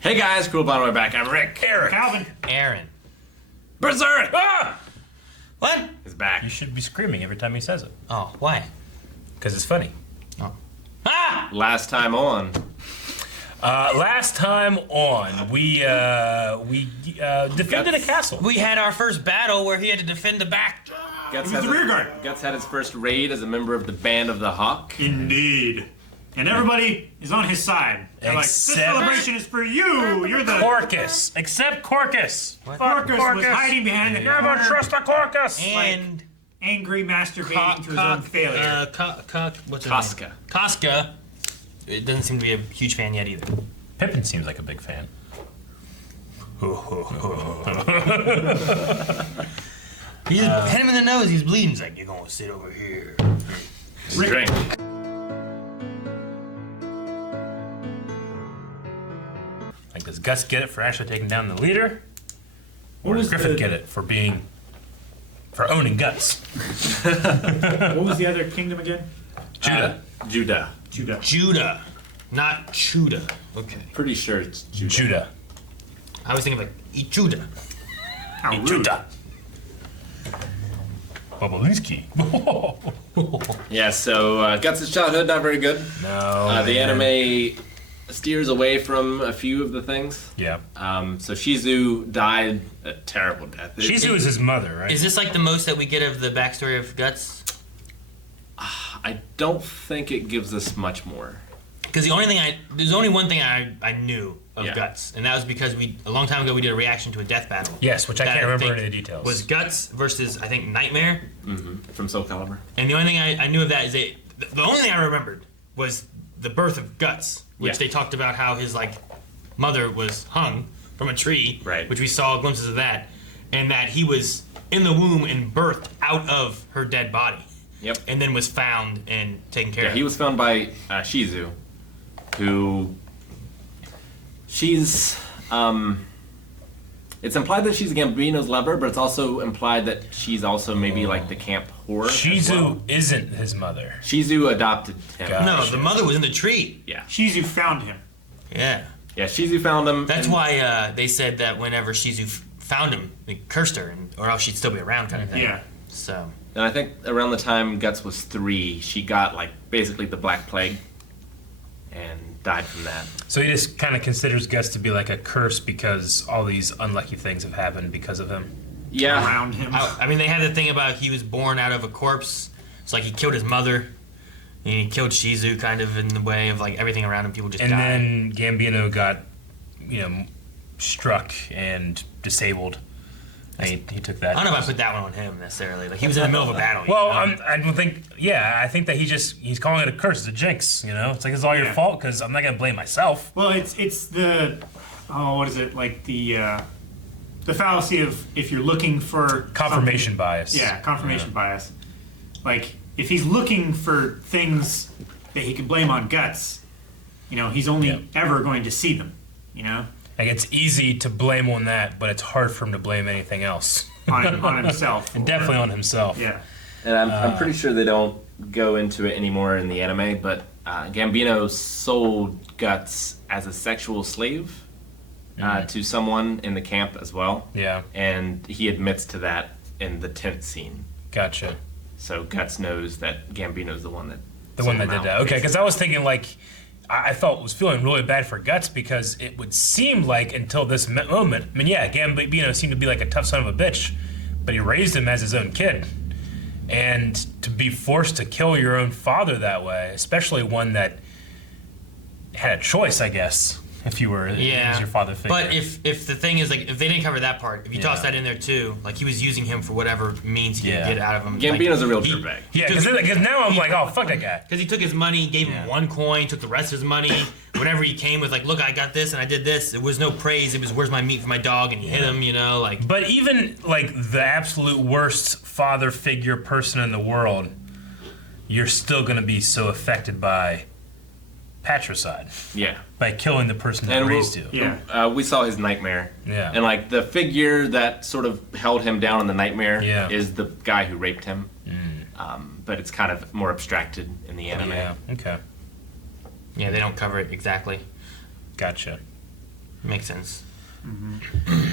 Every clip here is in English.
Hey guys, cool by my back. I'm Rick. Eric. Calvin. Aaron. Berserk! Ah! What? Is back. You should be screaming every time he says it. Oh, why? Because it's funny. Oh. Ah! Last time on. Last time on, we defended a castle. We had our first battle where he had to defend the back. Guts It was the rear guard. Guts had his first raid as a member of the Band of the Hawk. Indeed. And everybody is on his side. They're like, this Except- celebration is for you. You're the... Corcus. Except Corcus. Corcus was hiding behind the Never corner, trust a Corcus. And angry masturbating to his own failure. what's her Casca. name? Casca. It doesn't seem to be a huge fan yet either. Pippin seems like a big fan. He just hit him in the nose. He's bleeding. He's like, "You're gonna sit over here." Drink. Like, does Gus get it for actually taking down the leader? Or does was Griffith the- get it for owning Guts? What was the other kingdom again? Judah. Judah. Judah. Judah, not Chuda. Okay. Pretty sure it's Judah. Judah. I was thinking like Ichuda. How rude. Judah. Bobolinsky. Yeah, so Guts' childhood, not very good. No. The anime steers away from a few of the things. Yeah. So Shizu died a terrible death. Shizu is his mother, right? Is this like the most that we get of the backstory of Guts? I don't think it gives us much more. Because there's only one thing I knew of Yeah. Guts, and that was because a long time ago we did a reaction to a death battle. Yes, which I that can't remember think any of the details. Was Guts versus I think Nightmare, From Soul Calibur. and the only thing I knew of that is the only thing I remembered was the birth of Guts, which Yeah. they talked about how his mother was hung from a tree, Right. which we saw glimpses of that, and that he was in the womb and birthed out of her dead body. Yep. And then was found and taken care Yeah, of. he was found by Shizu, who she's. It's implied that she's Gambino's lover, but it's also implied that she's also maybe like the camp whore. as Shizu well. isn't his mother. Shizu adopted him. Got it. No, the mother was in the tree. Yeah. Shizu found him. Yeah. Yeah, Shizu found him. That's and- why they said that whenever Shizu found him, they cursed her, or else she'd still be around, kind of thing. Yeah. So. And I think around the time Guts was 3, she got basically the Black Plague, and died from that. So he just kind of considers Gus to be like a curse because all these unlucky things have happened because of him. Yeah. Around him. I mean, they had the thing about he was born out of a corpse. It's like he killed his mother, and he killed Shizu, kind of in the way of everything around him. People just And died. then Gambino got, struck and disabled. And he took that. I don't know if I put that one on him necessarily. He was in the middle of a battle. Well, you know? I don't think. Yeah, I think that he's calling it a curse. It's a jinx. It's like it's all your Yeah. fault because I'm not gonna blame myself. Well, it's the... Oh, what is it? Like the fallacy of if you're looking for... Confirmation bias. Yeah, confirmation bias. Like, if he's looking for things that he can blame on Guts, he's only ever going to see them, Like it's easy to blame on that, but it's hard for him to blame anything else. on himself. And definitely on himself. Yeah. And I'm pretty sure they don't go into it anymore in the anime, but Gambino sold Guts as a sexual slave to someone in the camp as well. Yeah. And he admits to that in the tent scene. Gotcha. So Guts knows that Gambino's the one that The one that did that. Okay, because I was thinking I was feeling really bad for Guts because it would seem like until this moment, I mean, yeah, Gambino seemed to be like a tough son of a bitch, but he raised him as his own kid. And to be forced to kill your own father that way, especially one that had a choice, I guess, if you were as your father figure. But if the thing is if they didn't cover that part, if you toss that in there too, he was using him for whatever means he could get out of him. Gambino's a real dirtbag. Yeah, because now I'm like, oh, fuck that guy. Because he took his money, gave him one coin, took the rest of his money. Whenever he came with look, I got this and I did this. It was no praise. It was where's my meat for my dog, and you hit him. But even the absolute worst father figure person in the world, you're still gonna be so affected by patricide. Yeah. By killing the person that raised you. Yeah. We saw his nightmare. Yeah. And the figure that sort of held him down in the nightmare is the guy who raped him. But it's kind of more abstracted in the anime. Yeah. Okay. Yeah, they don't cover it exactly. Gotcha. Makes sense.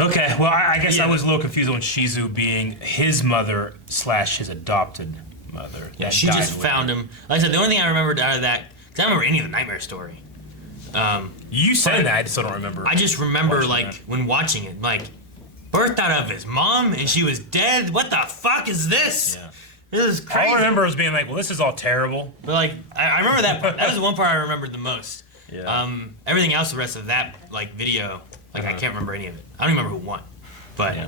Okay, well, I guess Yeah. I was a little confused on Shizu being his mother / his adopted mother. Yeah, that she died just with found him. Like I said, the only thing I remembered out of that, because I don't remember any of the nightmare story. You saying that, I still don't remember. I just remember, watching like, that. when watching it, like, birthed out of his mom and she was dead. What the fuck is this? Yeah. This is All crazy. I remember was being like, well, this is all terrible. But, like, I remember that part. That was the one part I remembered the most. Yeah. Everything else, the rest of that, like, video, like, I can't remember any of it. I don't remember who won. But, Yeah.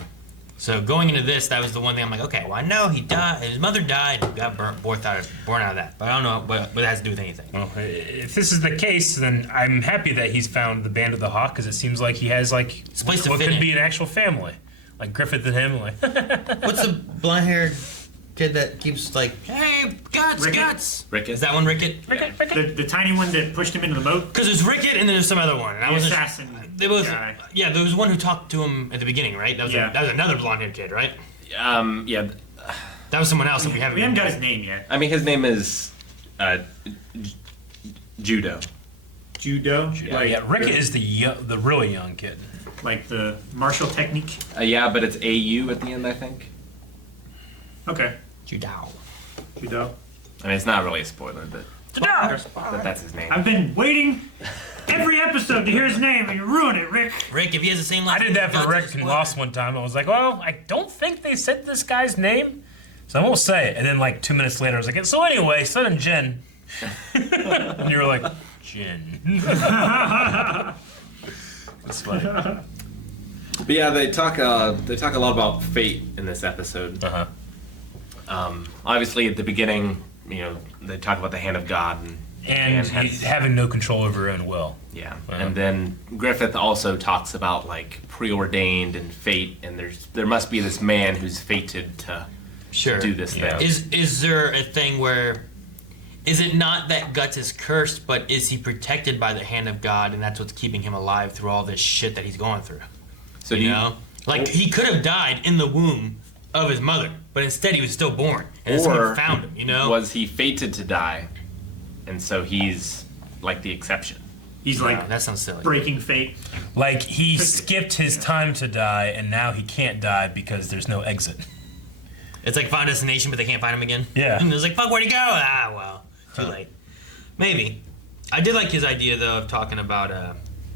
so going into this, that was the one thing I'm like, okay, well, I know he died. His mother died. Got born out of that. But I don't know what it has to do with anything. Well, if this is the case, then I'm happy that he's found the Band of the Hawk, because it seems like he has, like, It's a place to what fit could in. be an actual family. Like Griffith and him, like... What's the blonde-haired kid that keeps like, hey, Guts, Ricket? Guts? Ricket? Is that one Ricket? The tiny one that pushed him into the moat. Because there's Ricket and then there's some other one. And I The wasn't. assassin There was, guy. yeah, there was one who talked to him at the beginning, right? That was, Yeah. that was another blonde-haired kid, right? Yeah. That was someone else that we haven't. We haven't got his name yet. I mean, his name is Judo. Judo. Like, yeah, Ricket is the really young kid. like the martial technique. Yeah, but it's AU at the end, I think. Okay. Judao. Judo. I mean, it's not really a spoiler, but that's his name. I've been waiting every episode to hear his name, and you ruined it, Rick. Rick, if he has the same last I did that name, for Guts, Rick it's and a Lost one time. I was like, well, I don't think they said this guy's name, so I won't say it. And then, like, 2 minutes later, I was like, so anyway, son and Jen. And you were like, Jen. That's funny. But yeah, they talk a lot about fate in this episode. Uh-huh. Obviously, at the beginning, they talk about the hand of God And has- he's having no control over her own will. yeah. Uh-huh. And then Griffith also talks about like preordained and fate, and there must be this man who's fated to Sure. do this Yeah. thing. Is there a thing where, is it not that Guts is cursed, but is he protected by the hand of God, and that's what's keeping him alive through all this shit that he's going through? So You know, like he could have died in the womb of his mother, but instead he was still born, and then someone found him. You know, was he fated to die, and so he's like the exception? He's No, like that sounds silly. breaking fate. Like, he skipped his time to die, and now he can't die because there's no exit. It's like Final Destination, but they can't find him again. Yeah. And it's like, fuck, where'd he go? Ah, well, too late. Maybe. I did like his idea though of talking about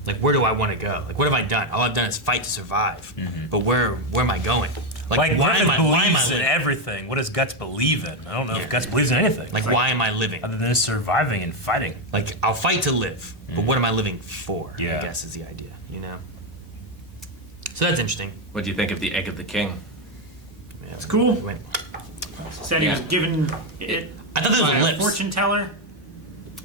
like, where do I want to go? Like, what have I done? All I've done is fight to survive. But where am I going? Like, why Griffith am I believes in living? everything. What does Guts believe in? I don't know Yeah. if Guts believes in anything. Like, why am I living? Other than surviving and fighting. Like, I'll fight to live, but what am I living for? Yeah. I guess is the idea, you know? So that's interesting. What do you think of the egg of the king? Yeah. It's cool. Wait. Said he was given it I thought there was by a lips. fortune teller.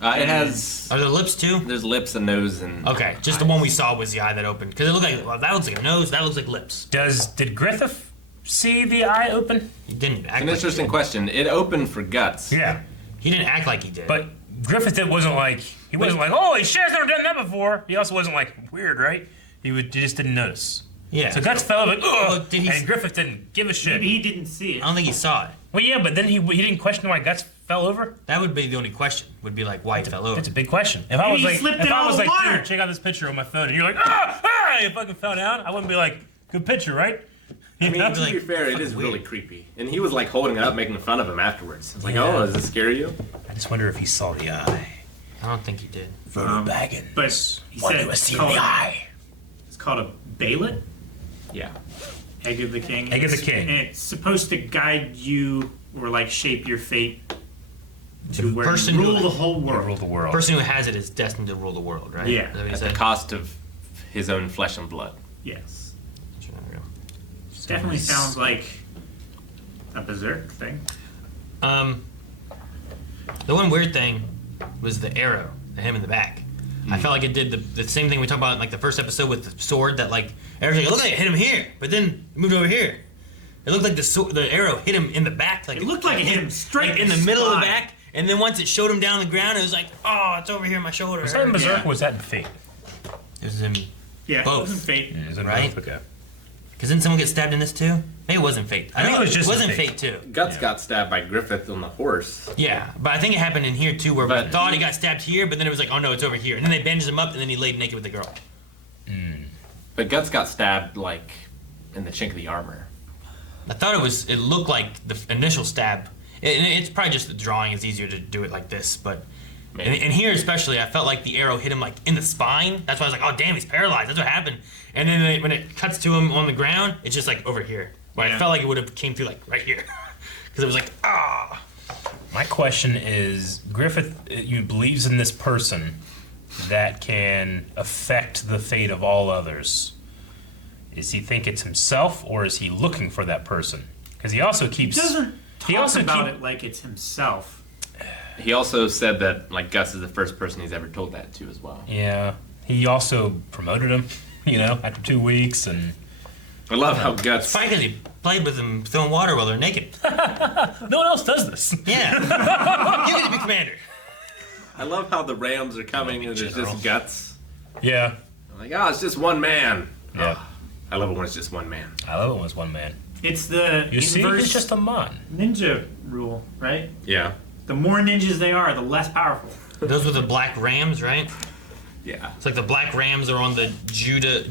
It has Are there lips too? there's lips and nose and Okay, just the one we saw was the eye that opened. Because it looked like, well, that looks like a nose, that looks like lips. Did Griffith see the eye open? He didn't act An like interesting he did. question. It opened for Guts. Yeah. He didn't act like he did. But Griffith wasn't like, holy shit, I've never done that before. He also wasn't like, weird, right? He just didn't notice. yeah. So Guts fell over, like, ugh, did he- and Griffith didn't give a shit. Maybe he didn't see it. I don't think he saw it. Well, yeah, but then he didn't question why Guts fell over. That would be the only question. Would be like why he fell over. That's a big question. If I was he like, slipped in all the water. dude, check out this picture on my phone, and you're like, you fucking fell down, I wouldn't be like, good picture, right? I mean, know? to be fair, it is really creepy. And he was like holding it up, making fun of him afterwards. It's like, oh, does this scare you? I just wonder if he saw the eye. I don't think he did. Frodo Baggins. But he One said who has it's seen called, the eye. it's called a bailet, Yeah. egg of the king. Egg of the It's- king. And it's supposed to guide you or like shape your fate to where person you who- rule the whole Rule world. the world. Person who has it is destined to rule the world, right? Yeah. Is that what he At the said? cost of his own flesh and blood. Yes. Sure, there we go. Definitely sounds like a Berserk thing. The one weird thing was the arrow, him in the back. I felt like it did the same thing we talked about in like the first episode with the sword that like everything. Look like it hit him here, but then it moved over here. It looked like the arrow hit him in the back. Like It looked like it hit him straight like in in the the middle of the spine. back. And then once it showed him down on the ground, it was like, oh, it's over here in my shoulder. Was that in Berserk Yeah. or was that in Fate? It was in, Yeah, Both. it wasn't fate. Is it Right? both? Okay. because then someone get stabbed in this too. Maybe it wasn't Fate. I think know it was just it wasn't Fate. Fate too. Guts got stabbed by Griffith on the horse. Yeah, but I think it happened in here too, where we But- thought he got stabbed here, but then it was like, oh no, it's over here, and then they bandaged him up, and then he laid naked with the girl. But Guts got stabbed like in the chink of the armor. I thought it looked like the initial stab. It's probably just the drawing is easier to do it like this, but and here especially, I felt like the arrow hit him like in the spine. That's why I was like, oh damn, he's paralyzed. That's what happened. And then when it cuts to him on the ground, it's just like over here. But I felt like it would have came through like right here, because it was like ah. My question is, Griffith, you believes in this person that can affect the fate of all others. Is he think it's himself, or is he looking for that person? Because he also keeps. He doesn't talk about it like it's himself. He also said that like Gus is the first person he's ever told that to as well. Yeah. He also promoted him, after 2 weeks, and. I love how Guts. It's probably because he played with them throwing water while they're naked. No one else does this. Yeah. You get to be commander. I love how the Rams are coming and there's just Guts. Yeah. I'm like, it's just one man. Yeah. Oh, I love it when it's just one man. I love it when it's one man. It's the You see, inverse it's just a man. ninja rule, right? Yeah. The more ninjas they are, the less powerful. Those were the Black Rams, right? Yeah. It's like the Black Rams are on the Judah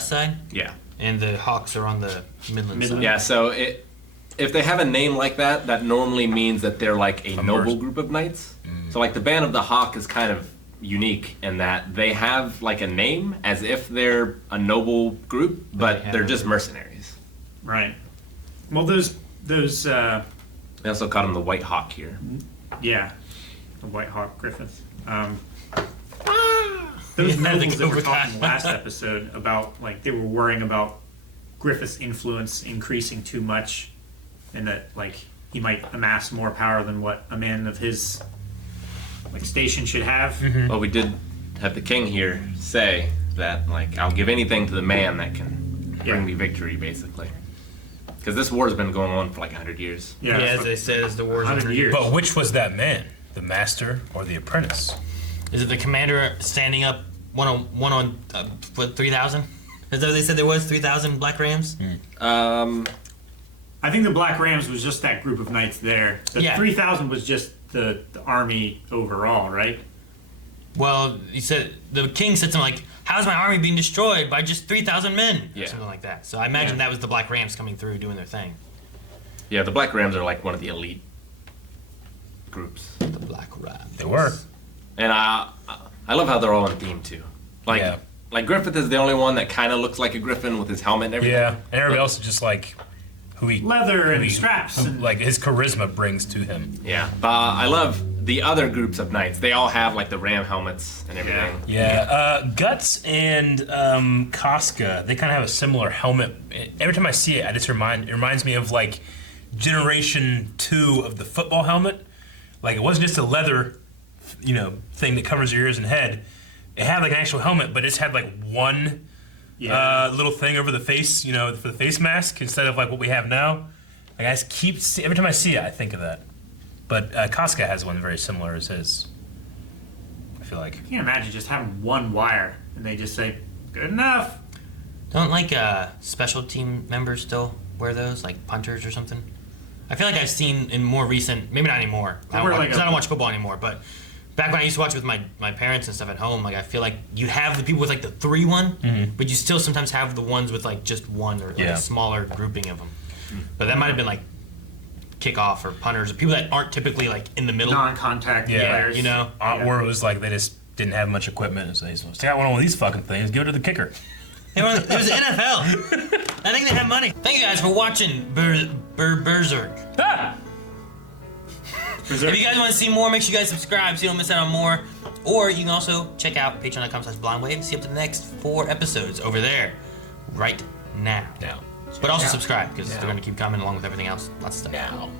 side, Yeah. and the Hawks are on the Midland side. Yeah, so if they have a name like that, that normally means that they're like a noble group of knights. So like the Band of the Hawk is kind of unique in that they have like a name as if they're a noble group, but they're just mercenaries. Right. Well, those They also call him the White Hawk here. yeah, the White Hawk Griffith. Those nobles that were talking last episode about, like, they were worrying about Griffith's influence increasing too much, and that, like, he might amass more power than what a man of his, like, station should have. Well, we did have the king here say that, like, I'll give anything to the man that can bring me victory, basically. Because this war has been going on for like 100 years. Yeah, as they said, as the war's 100 years. But which was that man? The master or the apprentice? Is it the commander standing up one on 3,000? Is that what they said there was 3,000 Black Rams? I think the Black Rams was just that group of knights there. The 3,000 was just the army overall, right? Well, he said the king said something like, "How's my army being destroyed by just 3,000 men?" Yeah. Or something like that. So I imagine that was the Black Rams coming through doing their thing. Yeah, the Black Rams are like one of the elite groups. The Black Rams. They were. And I love how they're all on theme too. Like Griffith is the only one that kind of looks like a griffin with his helmet and everything. Yeah, and everybody else is just like who he Leather and straps. And like his charisma brings to him. Yeah, but I love the other groups of knights. They all have like the ram helmets and everything. Yeah, Guts and Casca, they kind of have a similar helmet. Every time I see it, it reminds me of like Generation 2 of the football helmet. Like it wasn't just a leather, thing that covers your ears and head. It had like an actual helmet, but it's had like one little thing over the face, for the face mask instead of like what we have now. Like every time I see it, I think of that. But Casca has one very similar as his. I feel like. I can't imagine just having one wire and they just say, "Good enough." Don't like special team members still wear those, like punters or something? I feel like I've seen in more recent, maybe not anymore, because I don't watch football anymore, but back when I used to watch with my parents and stuff at home, like I feel like you have the people with like the 3-1, but you still sometimes have the ones with like just one or like a smaller grouping of them. But that might have been like kickoff or punters, or people that aren't typically like in the middle. Non-contact players. Or it was like they just didn't have much equipment, so they said, "Take out one of these fucking things, give it to the kicker." It was the NFL. I think they have money. Thank you guys for watching Berserk. If you guys want to see more, make sure you guys subscribe so you don't miss out on more. Or you can also check out patreon.com/blindwave and see up to the next 4 episodes over there right now. But also subscribe because they're going to keep coming along with everything else. Lots of stuff. Now.